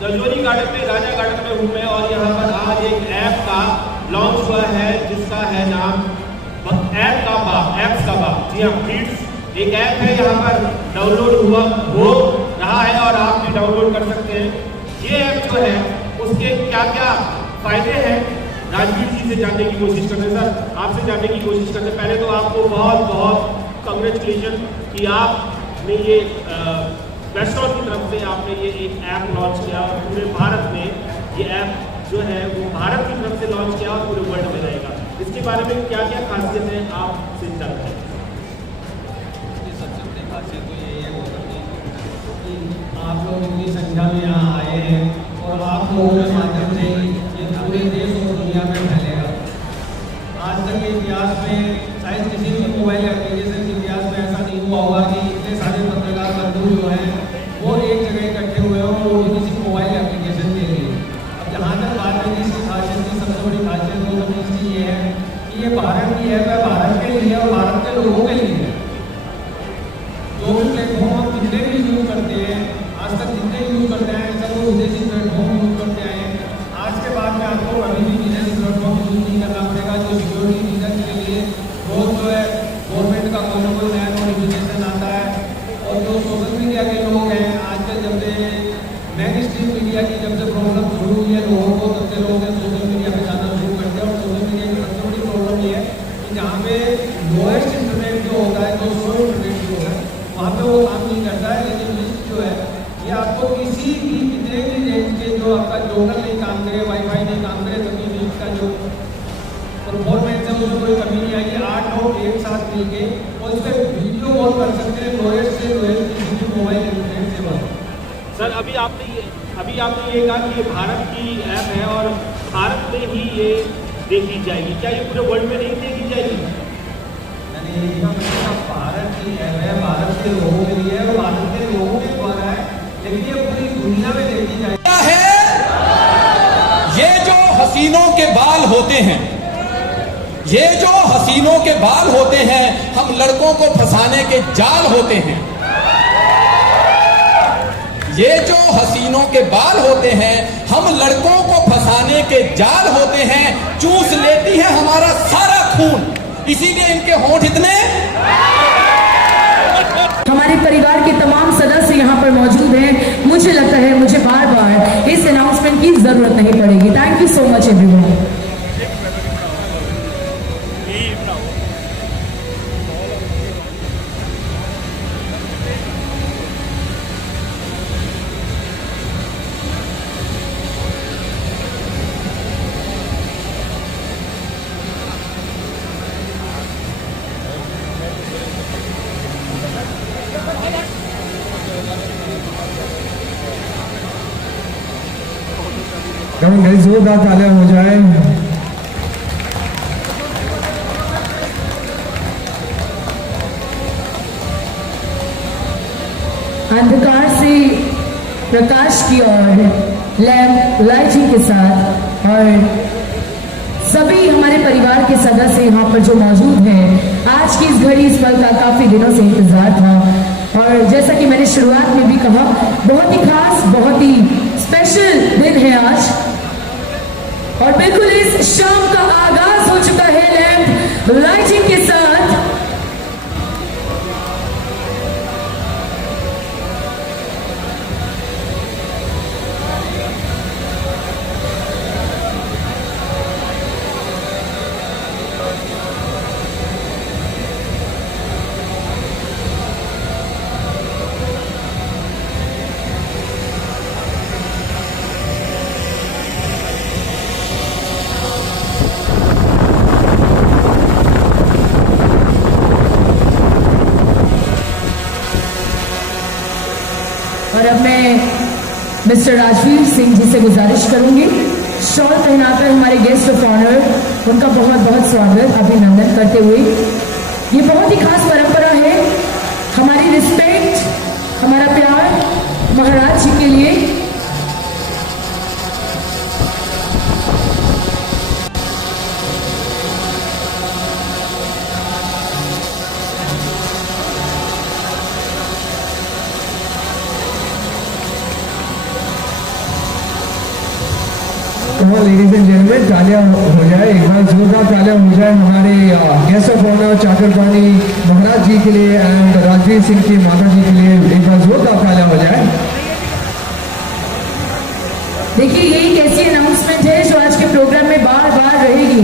गजोरी garden में, राजा garden में हूँ मैं, और यहाँ पर आज एक ऐप का लॉन्च हुआ है जिसका है नाम ऐप्स का बा। जी हाँ, फीड्स एक ऐप है, यहाँ पर डाउनलोड हो रहा है और आप भी डाउनलोड कर सकते हैं। ये ऐप जो है उसके क्या क्या फायदे हैं राजवीर जी से जानने की कोशिश करते हैं। सर, आपसे जानने की कोशिश करते हैं। पहले तो आपको बहुत बहुत कांग्रेचुलेशन कि आपने ये रेस्टोरेंट की तरफ से आपने ये एक ऐप लॉन्च किया और पूरे भारत में ये ऐप जो है वो भारत की तरफ से लॉन्च किया और पूरे वर्ल्ड में रहेगा। इसके बारे में क्या क्या खासियत है आपसे जानते हैं? सबसे बड़ी खासियत तो यही है कि आप लोग इतनी संख्या में यहाँ आए हैं और आप लोगों के माध्यम से ये पूरे देश और दुनिया में फैलेगा। आज तक के इतिहास में शायद किसी भी मोबाइल एप्लीकेशन के इतिहास में ऐसा नहीं हुआ होगा कि इतने सारे पत्रकार बंधु जो हैं वो एक जगह इकट्ठे हुए हों और वो किसी मोबाइल एप्लीकेशन के लिए। अब जहाँ तक बात है इसकी खासियत की, सबसे बड़ी खासियत वो सब इसकी ये है कि ये भारत की ऐप है, भारत के लिए और भारत के लोगों के लिए है। जो भी प्लेटफॉर्म हम जितने भी यूज करते हैं, आज तक जितने यूज करते हैं, सब लोग विदेशी प्लेटफॉर्म यूज करते आए हैं। आज के बाद में आपको कभी भी विदेशी प्लेटफॉर्म यूज नहीं करना पड़ेगा। जो सिक्योरिटी रीजन के लिए रोज जो है गवर्नमेंट का कोई ना कोई नया नोटिफिकेशन आता है, और जो सोशल मीडिया के लोग हैं आजकल, जब से मेन स्ट्रीम मीडिया की जब से प्रॉब्लम शुरू हुई है लोगों को, तब से लोग सोशल मीडिया पे जाना शुरू कर दिया। और सोशल मीडिया की सबसे बड़ी प्रॉब्लम ये है कि जहाँ पे लोएस्ट इंटरनेट जो होता है, जो स्लो इंटरनेट जो है, वहाँ पे वो काम नहीं करता है। लेकिन लिस्ट जो है ये आपको किसी भी कितने भी रेंज के जो आपका लोकल नहीं काम करे, वाईफाई नहीं काम करे, तभी लिस्ट का जो परफॉर्मेंस है उसमें कोई कमी नहीं आएगी। 8 लोग एक साथ मिलके और इस पर वीडियो कॉल कर सकते हैं लोएस्ट से लोएस्ट किसी भी मोबाइल इंटरनेट से बस। सर, अभी आपने ये कहा कि ये भारत की ऐप है और भारत में ही ये देखी जाएगी, क्या ये पूरे वर्ल्ड में नहीं देखी जाएगी? भारत की ऐप है, भारत के लोगों के लिए है और भारत के लोगों के द्वारा है, लेकिन ये पूरी दुनिया में देखी जाएगी। ये जो हसीनों के बाल होते हैं, ये जो हसीनों के बाल होते हैं, हम लड़कों को फंसाने के जाल होते हैं। ये जो हसीनों के बाल होते हैं, हम लड़कों को फंसाने के जाल होते हैं। चूस लेती है हमारा सारा खून, इसीलिए इनके होंठ इतने। हमारे परिवार के तमाम सदस्य यहाँ पर मौजूद हैं। मुझे लगता है मुझे बार बार इस अनाउंसमेंट की जरूरत नहीं पड़ेगी। Thank you so much everyone. कहीं जोरदार तालियां हो जाए। अंधकार से प्रकाश की ओर लैंप लाइटिंग के साथ, और सभी हमारे परिवार के सदस्य यहाँ पर जो मौजूद हैं, आज की इस घड़ी इस पल का काफी दिनों से इंतजार था। और जैसा कि मैंने शुरुआत में भी कहा, बहुत ही खास, बहुत ही स्पेशल दिन है आज। और बिल्कुल इस शाम का आगाज हो चुका है लैंप लाइटिंग के साथ। और अब मैं मिस्टर राजवीर सिंह जी से गुजारिश करूंगी, शॉल पहनाकर हमारे गेस्ट ऑफ ऑनर उनका बहुत बहुत स्वागत अभिनंदन करते हुए। ये बहुत ही खास परंपरा है, हमारी रिस्पेक्ट, हमारा प्यार महाराज जी के लिए। कमॉन लेडीज एंड जेंटलमैन, तालियां हो जाए, एक बार जोरदार तालियां हो जाए हमारे गेस्ट ऑफ ऑनर चाकरपानी महाराज जी के लिए एंड राजवीर सिंह की माता जी के लिए एक बार जोरदार तालियां हो जाए। देखिए यही एक ऐसी अनाउंसमेंट है जो आज के प्रोग्राम में बार बार रहेगी,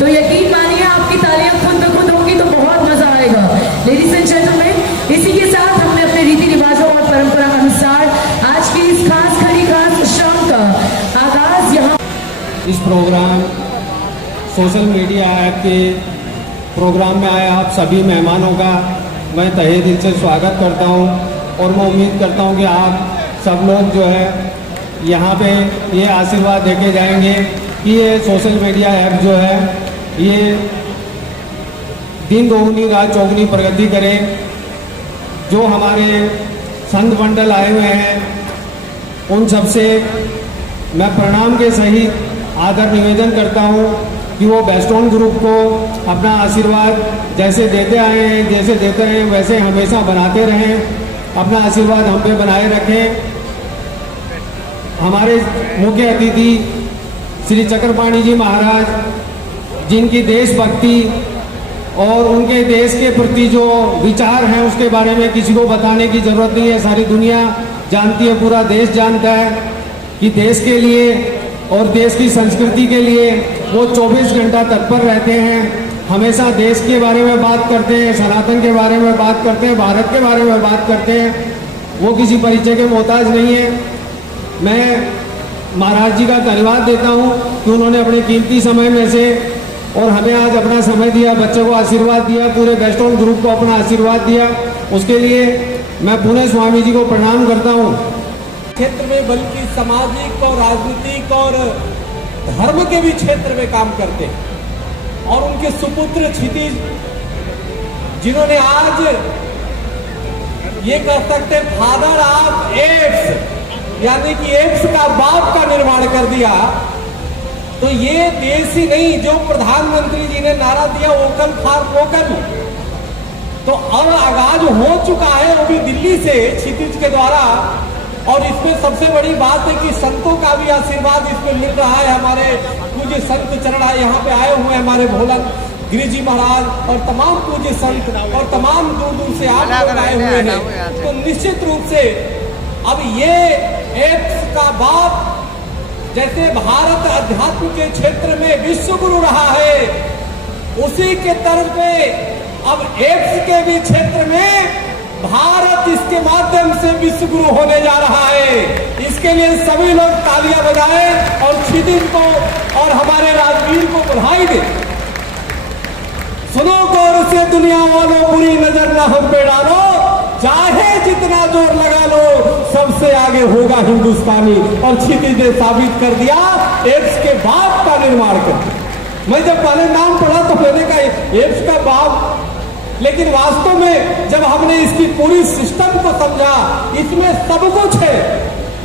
तो यकीन मानिए आपकी तालियां खुद ब खुद होंगी तो बहुत मजा आएगा। लेडीज एंड जेंटलमैन, इसी के साथ हमने अपने रीति रिवाजों और परंपरा के अनुसार आज की इस खास खड़ी खास शाम का आगाज यहाँ इस प्रोग्राम सोशल मीडिया ऐप के प्रोग्राम में आए आप सभी मेहमानों का मैं तहे दिल से स्वागत करता हूं और मैं उम्मीद करता हूं कि आप सब लोग जो है यहाँ पे ये आशीर्वाद देके जाएंगे कि ये सोशल मीडिया ऐप जो है ये दिन दोगुनी रात चौगुनी प्रगति करे। जो हमारे संत मंडल आए हुए हैं उन सबसे मैं प्रणाम के सहित आदर निवेदन करता हूँ कि वो बेस्टोन ग्रुप को अपना आशीर्वाद जैसे देते आए हैं, जैसे देते हैं वैसे हमेशा बनाते रहें, अपना आशीर्वाद हम पे बनाए रखें। हमारे मुख्य अतिथि श्री चक्रपाणी जी महाराज, जिनकी देशभक्ति और उनके देश के प्रति जो विचार हैं उसके बारे में किसी को बताने की जरूरत नहीं है, सारी दुनिया जानती है, पूरा देश जानता है कि देश के लिए और देश की संस्कृति के लिए वो 24 घंटा तत्पर रहते हैं, हमेशा देश के बारे में बात करते हैं, सनातन के बारे में बात करते हैं, भारत के बारे में बात करते हैं, वो किसी परिचय के मोहताज नहीं है। मैं महाराज जी का धन्यवाद देता हूँ कि उन्होंने अपने कीमती समय में से और हमें आज अपना समय दिया, बच्चों को आशीर्वाद दिया, पूरे बेस्टोन ग्रुप को अपना आशीर्वाद दिया, उसके लिए मैं पुणे स्वामी जी को प्रणाम करता हूँ। क्षेत्र में बल्कि सामाजिक और राजनीतिक और धर्म के भी क्षेत्र में काम करते हैं और उनके सुपुत्र क्षितिज जिन्होंने आज ये कह सकते हैं फादर ऑफ एड्स यानी कि एड्स का बाप का निर्माण कर दिया। तो ये देश ही नहीं, जो प्रधानमंत्री जी ने नारा दिया वोकल फॉर वोकल, तो अब आगाज हो चुका है वो भी दिल्ली से क्षितिज के द्वारा। और इसमें सबसे बड़ी बात है कि संतों का भी आशीर्वाद इसमें मिल रहा है। हमारे पूज्य संत चरण यहाँ पे आए हुए हैं, हमारे भोला गिरी जी महाराज और तमाम पूज्य संत और तमाम दूर दूर से आप लोग आए हुए हैं। तो निश्चित रूप से अब ये एड्स का बाप जैसे भारत अध्यात्म के क्षेत्र में विश्व गुरु रहा है, उसी के तर्ज पे अब एड्स के भी क्षेत्र में भारत इसके माध्यम से विश्व गुरु होने जा रहा है। इसके लिए सभी लोग तालियां बजाएं और क्षितिज को और हमारे राजवीर को बधाई दें। सुनो गौर से दुनिया वालों, बुरी नजर ना हम पे डालो, चाहे जितना जोर लगा लो सबसे आगे होगा हिंदुस्तानी। और क्षितिज ने साबित कर दिया, एड्स के बाप का निर्माण कर। मैं जब पहले नाम पढ़ा तो मैंने कहा एड्स का बाप, लेकिन वास्तव में जब हमने इसकी पूरी सिस्टम को समझा, इसमें सब कुछ है,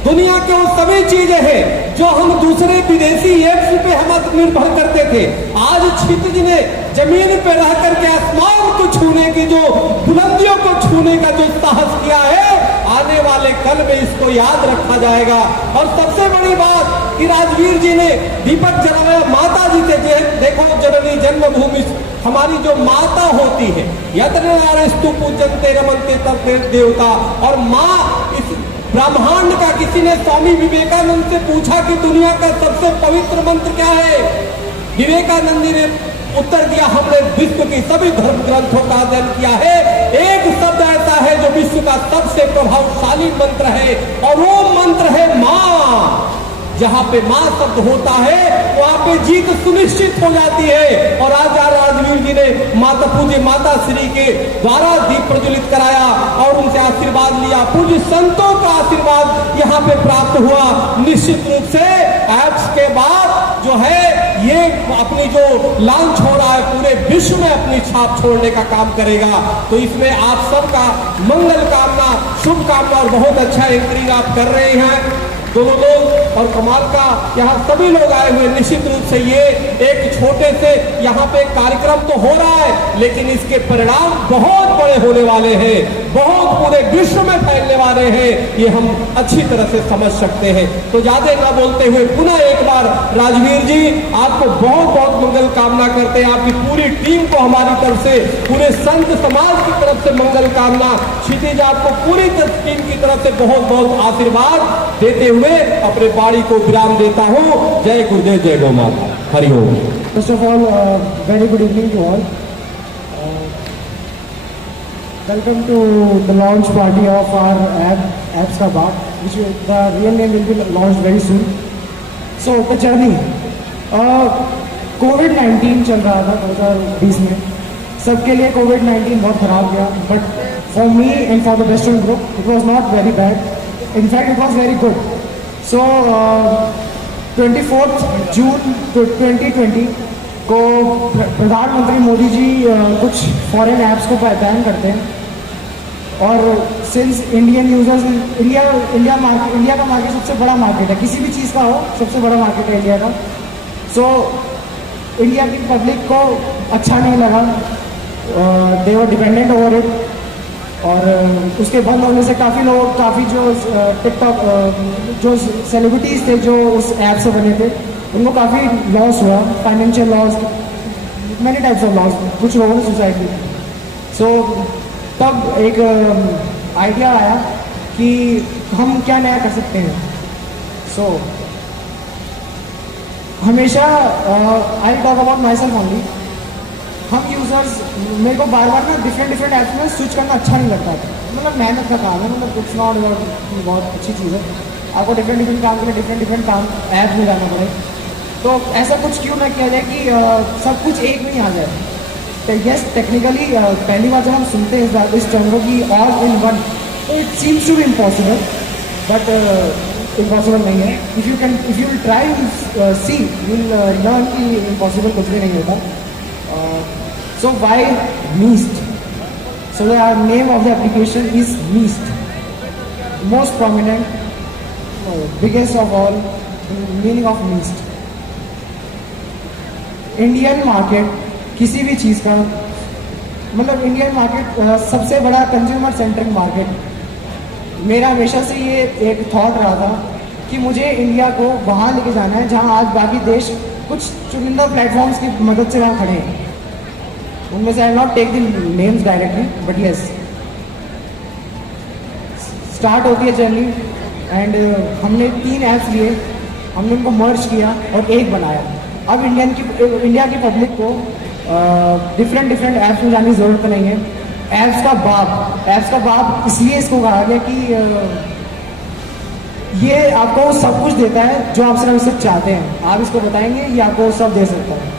दुनिया के वो सभी चीजें हैं जो हम दूसरे विदेशी एप्स पे हम निर्भर करते थे। आज क्षितिज ने जमीन पे रह करके आसमान को छूने की, जो बुलंदियों को छूने का जो साहस किया है, आने वाले कल में इसको याद रखा जाएगा। और सबसे बड़ी बात कि राजवीर जी ने दीपक जलाया माता जी से, देखो जननी जन्मभूमि हमारी जो माता होती है, यत्र स्तु पूजन्ते रमन्ते तत् देवता। और माँ इस ब्रह्मांड का, किसी ने स्वामी विवेकानंद से पूछा कि दुनिया का सबसे पवित्र मंत्र क्या है, विवेकानंद जी ने उत्तर दिया, हमने विश्व की सभी धर्म ग्रंथों का अध्ययन किया है, एक शब्द ऐसा है जो विश्व का सबसे प्रभावशाली मंत्र है और वो मंत्र है माँ। जहाँ पे माँ शब्द होता है वहाँ पे जीत सुनिश्चित हो जाती है। और आज राजवीर जी ने माता पूज्य माता श्री के द्वारा दीप प्रज्वलित कराया और उनसे आशीर्वाद लिया, पूज्य संतों का आशीर्वाद यहाँ पे प्राप्त हुआ। निश्चित रूप से ऐप्स के बाद जो है ये अपनी जो लॉन्च हो रहा है पूरे विश्व में अपनी छाप छोड़ने का काम करेगा। तो इसमें आप सबका मंगल कामना, शुभकामना और बहुत अच्छा एंकरिंग आप कर रहे हैं दोनों लोग। और कमाल का यहाँ सभी लोग आए हुए। निश्चित रूप से ये एक छोटे से यहाँ पे कार्यक्रम तो हो रहा है, लेकिन इसके परिणाम बहुत बड़े होने वाले हैं। बहुत पूरे विश्व में फैलने वाले हैं, ये हम अच्छी तरह से समझ सकते हैं। तो ज्यादा ना बोलते हुए पुनः एक बार राजवीर जी आपको बहुत बहुत मंगल कामना करते हैं। आपकी पूरी टीम को हमारी तरफ से, पूरे संत समाज की तरफ से मंगल कामना। क्षितिज आपको पूरी टीम की तरफ से बहुत बहुत आशीर्वाद देते हुए अपने बाड़ी को विराम देता हूँ। जय गुरुदेव, जय गौ माता, Hariom. First of all, very good evening to all. Welcome to the launch party of our apps ka baat, which the real name will be launched very soon. So the journey, COVID-19 चल रहा था 2020 में, सबके लिए COVID-19 बहुत खराब गया, but for me and for the Western group, it was not very bad. In fact, it was very good. So 24 जून 2020 को प्रधानमंत्री मोदी जी कुछ फॉरेन ऐप्स को बैन करते हैं, और सिंस इंडियन यूजर्स, इंडिया का मार्केट सबसे बड़ा मार्केट है, किसी भी चीज़ का हो सबसे बड़ा मार्केट है इंडिया का। सो इंडिया की पब्लिक को अच्छा नहीं लगा, दे वर डिपेंडेंट ओवर इट, और उसके बंद होने से काफ़ी जो टिकटॉक जो सेलिब्रिटीज़ थे जो उस ऐप से बने थे, उनको काफ़ी लॉस हुआ, financial loss, many types of loss, कुछ लोगों ने सुसाइड की। सो तब एक आइडिया आया कि हम क्या नया कर सकते हैं। सो हमेशा I talk about my self only, हम यूज़र्स, मेरे को बार बार ना डिफरेंट ऐप्स में स्विच करना अच्छा नहीं लगता था। मतलब मेहनत का काम है, मतलब इट्स नॉट बहुत अच्छी चीज़ है, आपको डिफरेंट काम के लिए डिफरेंट काम ऐप में जाना पड़े। तो ऐसा कुछ क्यों ना किया जाए कि सब कुछ एक में ही आ जाए। तो यस, टेक्निकली पहली बार जब हम सुनते हैं इस टर्म को कि ऑल इन वन, तो it seems to be impossible, but impossible नहीं है। If you will try see, you will learn कि इम्पॉसिबल कुछ भी नहीं होता। So why Meest? So the name of the application is Meest. Most prominent, biggest of all, meaning of Meest. Indian market किसी भी चीज़ का, मतलब इंडियन मार्केट सबसे बड़ा कंज्यूमर सेंट्रिक मार्केट। मेरा हमेशा से ये एक थॉट रहा था कि मुझे इंडिया को वहाँ लेके जाना है जहाँ आज बाकी देश कुछ चुनिंदा प्लेटफॉर्म्स की मदद से वहाँ खड़े हैं। उनमें से I not take the names directly, but yes, start होती है जर्नी, एंड हमने 3 ऐप्स लिए, हमने उनको मर्ज किया और एक बनाया। अब इंडिया की पब्लिक को डिफरेंट ऐप्स में जाने की ज़रूरत नहीं है। ऐप्स का बाप इसलिए इसको कहा गया कि ये आपको सब कुछ देता है जो आप सिर्फ चाहते हैं, आप इसको बताएंगे ये आपको सब दे सकता है।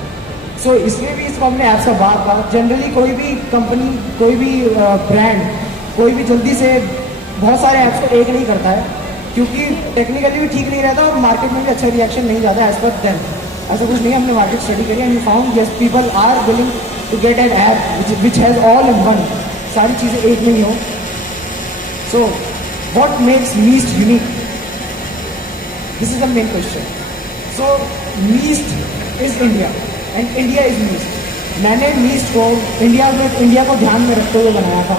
सो इसलिए भी इसको हमने ऐप्स का बाप कहा। जनरली कोई भी कंपनी, कोई भी ब्रांड, कोई भी जल्दी से बहुत सारे ऐप्स को एक नहीं करता है, क्योंकि टेक्निकली भी ठीक नहीं रहता और मार्केट में भी अच्छा रिएक्शन नहीं जाता है एज पर देम। ऐसा कुछ नहीं है, हमने मार्केट स्टडी करी and we found yes people are willing to get an app which has all in one, सारी चीज़ें एक में ही हो। So what makes Meest unique, this is the main question. So Meest is India and India is Meest. मैंने Meest को India को ध्यान में रखते हुए बनाया था।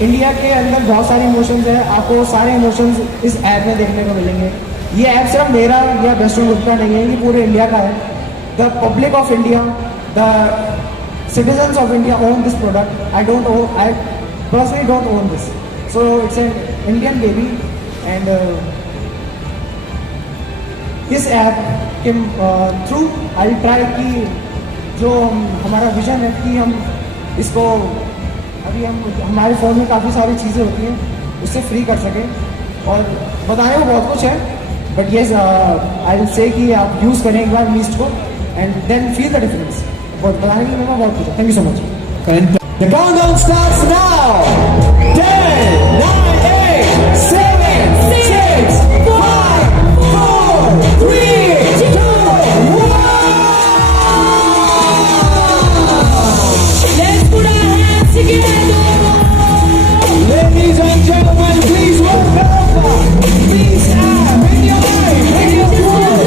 इंडिया के अंदर बहुत सारे इमोशंस हैं, आपको सारे इमोशंस इस ऐप में देखने को मिलेंगे। ये ऐप सिर्फ मेरा या वेस्टर्न ग्रुप का नहीं है, ये पूरे इंडिया का है। The public of India, the citizens of India own this product. I personally don't own this, so it's an Indian baby. And इस ऐप के थ्रू आई ट्राई कि जो हमारा विजन है कि हम इसको, अभी हमारे फ़ोन में काफ़ी सारी चीज़ें होती हैं, उससे फ्री कर सकें। और बताने को बहुत कुछ है, but yes I will say कि आप यूज़ करें एक बार मीस्ट को and then feel the difference. बताने के लिए मेरे बहुत कुछ है। Thank you so much. The countdown starts now. 10, 9, 8, 7, 6, 5, 4, 3, 2, 1. Let's put our hands together. Ladies and gentlemen, please welcome. Please have in your life, in your world.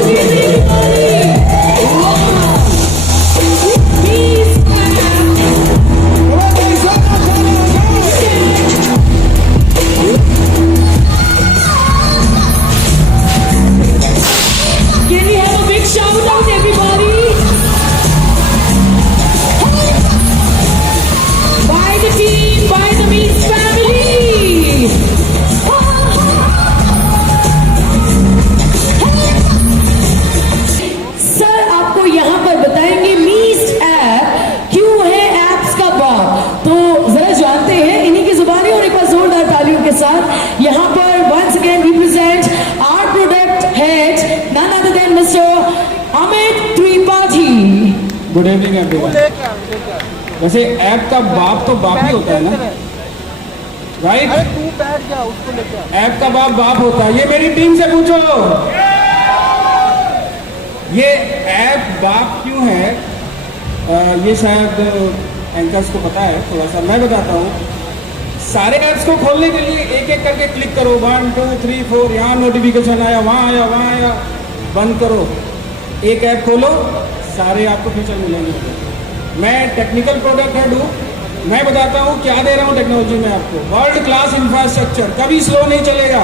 Peace. Come on, ladies, welcome. head, none other than Mr. Amit Tripathi. Good evening everyone. वैसे app का बाप तो बाप ही होता है ना, right? तू बैठ जा, उसको लेके आ। ऐप का बाप बाप होता है। ये मेरी टीम से पूछो, ये ऐप बाप क्यों है? ये शायद एंकर्स को पता है, थोड़ा सा मैं बताता हूँ। सारे ऐप्स को खोलने के लिए एक एक करके क्लिक करो, 1 2 3 4, यहाँ नोटिफिकेशन आया, वहाँ आया, बंद करो। एक ऐप खोलो, सारे आपको फीचर मिलेंगे। मैं टेक्निकल प्रोडक्ट हेड हूँ, मैं बताता हूँ क्या दे रहा हूँ टेक्नोलॉजी में आपको। वर्ल्ड क्लास इंफ्रास्ट्रक्चर, कभी स्लो नहीं चलेगा।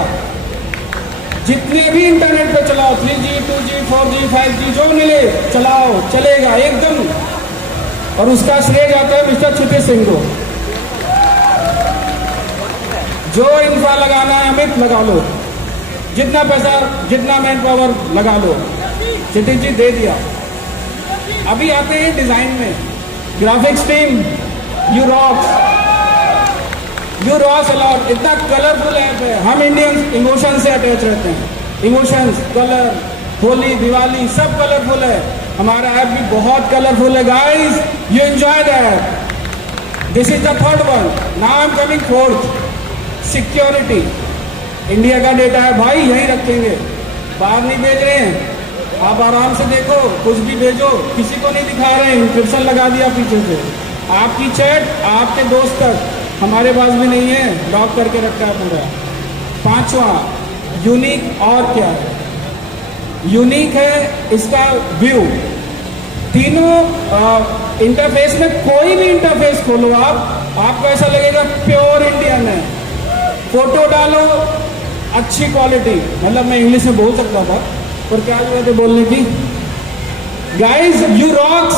जितने भी इंटरनेट पे चलाओ, 3G 2G 4G 5G जो मिले चलाओ, चलेगा एकदम। और उसका श्रेय जाता है मिस्टर क्षितिज सिंह को। जो इंफ्रा लगाना है अमित, लगा लो, जितना पैसा जितना मैन पावर लगा लो। क्षितिज जी दे दिया। अभी आते हैं डिजाइन में। Graphics team, you rocks a lot. इतना कलरफुल ऐप है। हम इंडियंस इमोशन से अटैच रहते हैं। इमोशंस, कलर, होली, दिवाली सब कलरफुल है। हमारा ऐप भी बहुत कलरफुल है guys, you enjoy that. This is the third one. Now I am coming fourth, security. India का डेटा है भाई, यहीं रखेंगे, बाहर नहीं भेज रहे हैं। आप आराम से देखो, कुछ भी भेजो, किसी को नहीं दिखा रहे हैं। इंक्रिप्शन लगा दिया पीछे से। आपकी चैट आपके दोस्त तक, हमारे पास भी नहीं है, लॉक करके रखा है पूरा। पांचवा, यूनिक। और क्या है यूनिक है? इसका व्यू। तीनों इंटरफेस में कोई भी इंटरफेस खोलो आपको ऐसा लगेगा प्योर इंडियन है। फोटो डालो, अच्छी क्वालिटी। मतलब मैं इंग्लिश में बोल सकता था, पर क्या जरूरत है बोलने की। Guys, you rocks.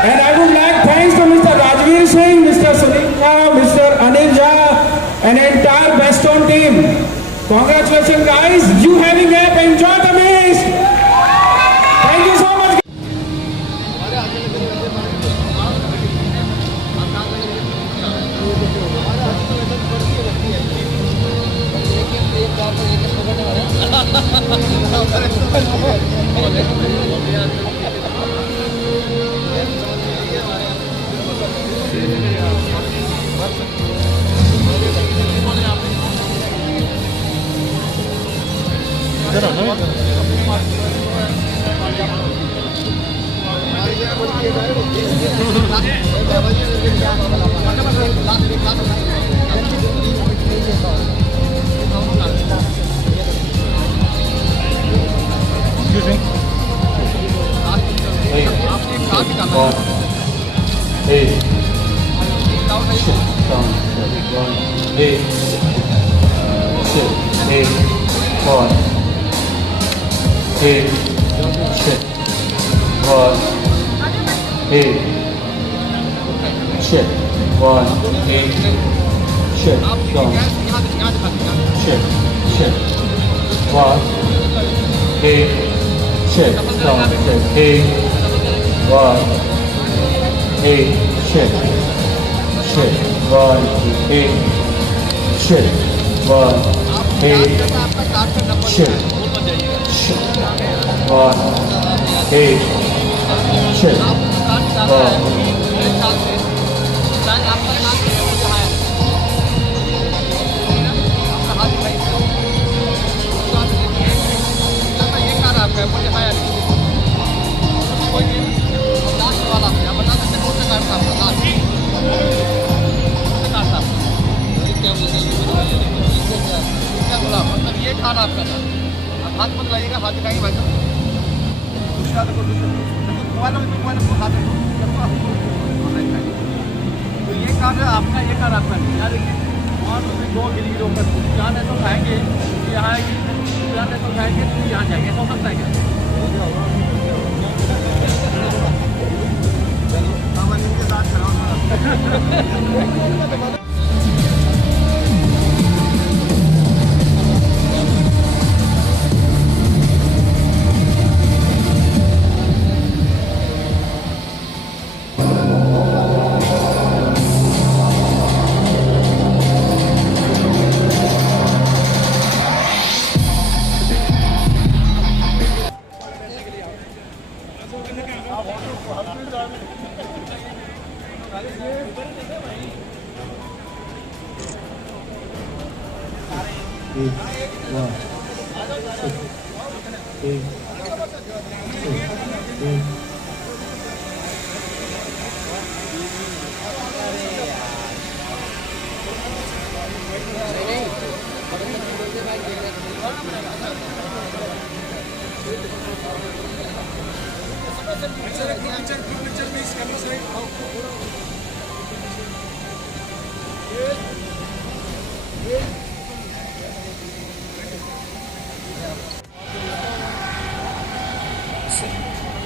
And I would like thanks to Mr. Rajveer Singh, Mr. Sunil Jha, Mr. Anil Jha, and entire Bestone team. Congratulations, guys! You having app, enjoy the match. Thank you so much.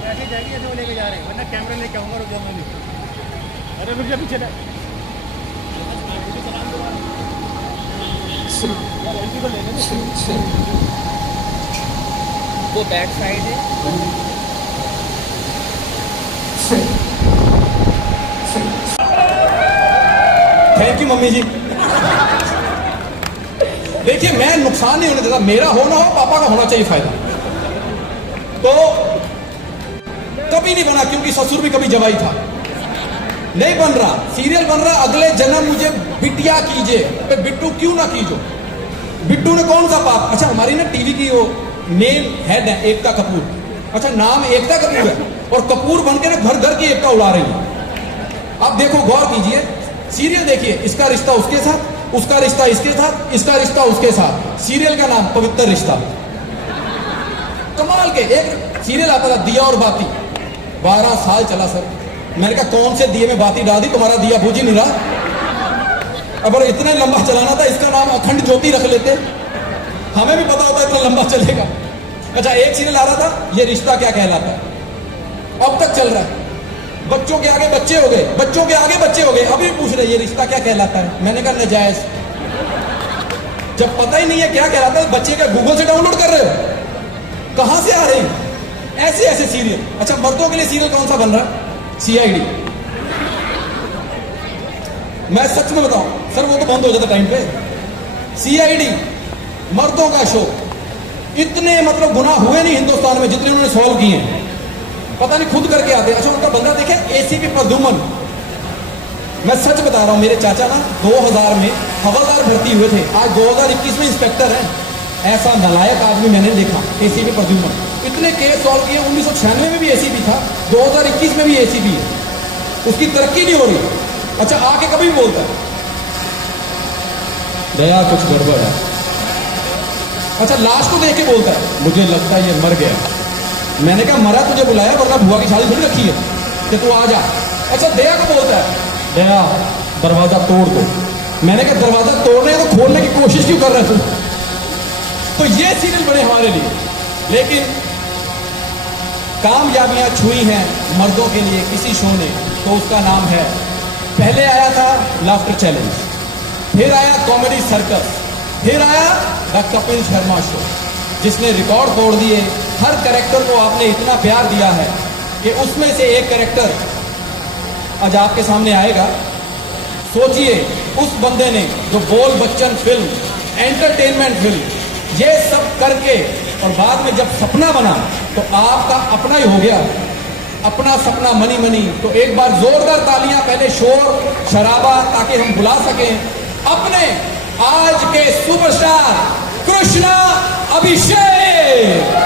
ऐसे जाएगी ऐसे वो लेके जा रहे हैं, वरना camera लेके आऊंगा, रुक जाओ मैं। अरे रुक जा पीछे ना। वो बैक साइड है। थैंक यू मम्मी जी। देखिए मैं नुकसान नहीं होने देता, मेरा हो ना हो पापा का होना चाहिए फायदा। तो कभी नहीं बना, क्योंकि ससुर भी कभी जवाई था। नहीं बन रहा, सीरियल बन रहा, अगले जन्म मुझे बिटिया कीजिए, बिट्टू क्यों ना कीजो। बिट्टू ने कौन सा पाप। अच्छा हमारी ना टीवी की वो मेन हेड है एकता कपूर। अच्छा नाम एकता कपूर है और कपूर बनकर घर घर की एकता उड़ा रही है। आप देखो गौर कीजिए, सीरियल देखिए, इसका रिश्ता उसके साथ, उसका रिश्ता इसके साथ, इसका रिश्ता उसके साथ। सीरियल का नाम पवित्र रिश्ता। कमाल के एक सीरियल आता था दिया और बाती, 12 साल चला सर। मैंने कहा कौन से दिए में बाती डाल दी, तुम्हारा दिया बुझ ही नहीं रहा। अगर इतना लंबा चलाना था, इसका नाम अखंड ज्योति रख लेते, हमें भी पता होता इतना लंबा चलेगा। अच्छा एक सीरियल आ रहा था, ये रिश्ता क्या कहलाता है, अब तक चल रहा है। बच्चों के आगे बच्चे हो गए, बच्चों के आगे बच्चे हो गए, अभी पूछ रहे ये रिश्ता क्या कहलाता है। मैंने कहा नजायज। जब पता ही नहीं है क्या कहलाता है, बच्चे का गूगल से डाउनलोड कर रहे हो, कहां से आ रहे हैं ऐसे ऐसे सीरियल। अच्छा मर्दों के लिए सीरियल कौन सा बन रहा है, CID। मैं सच में बताऊं सर, वो तो बंद हो जाता टाइम पे। CID मर्दों का शो। इतने मतलब गुनाह हुए नहीं हिंदुस्तान में जितने उन्होंने सॉल्व किए हैं, पता नहीं खुद करके आते। अच्छा उनका बंदा देखे ACP प्रद्युमन। मैं सच बता रहा हूं, मेरे चाचा ना 2000 में हवलदार भर्ती हुए थे, आज 2021 में इंस्पेक्टर है। ऐसा नालायक आदमी मैंने देखा, ACP प्रद्युमन। इतने केस सॉल्व किए, 1996 में भी ACP था, 2021 में भी ACP है, उसकी तरक्की नहीं हो रही। अच्छा आके कभी भी बोलता है दया कुछ गड़बड़ है। अच्छा लास्ट को देख के बोलता है मुझे लगता है ये मर गया। मैंने कहा मरा तुझे बुलाया, वरना बुआ की शादी थोड़ी रखी है कि तू आ जा। अच्छा दया को बोलता है दया दरवाजा तोड़ दो। मैंने कहा दरवाजा तोड़ने तो खोलने की कोशिश क्यों कर रहे तू। तो ये सीरियल बने हमारे लिए, लेकिन कामयाबियां छुई हैं मर्दों के लिए किसी शो ने, तो उसका नाम है, पहले आया था लाफ्टर चैलेंज, फिर आया कॉमेडी सर्कस, फिर आया द कपिल शर्मा शो, जिसने रिकॉर्ड तोड़ दिए। हर कैरेक्टर को आपने इतना प्यार दिया है कि उसमें से एक कैरेक्टर आज आपके सामने आएगा। सोचिए उस बंदे ने जो बोल बच्चन फिल्म, एंटरटेनमेंट फिल्म, ये सब करके और बाद में जब सपना बना तो आपका अपना ही हो गया, अपना सपना मनी मनी। तो एक बार जोरदार तालियां, पहले शोर शराबा, ताकि हम बुला सकें अपने आज के सुपरस्टार कृष्णा अभिषेक।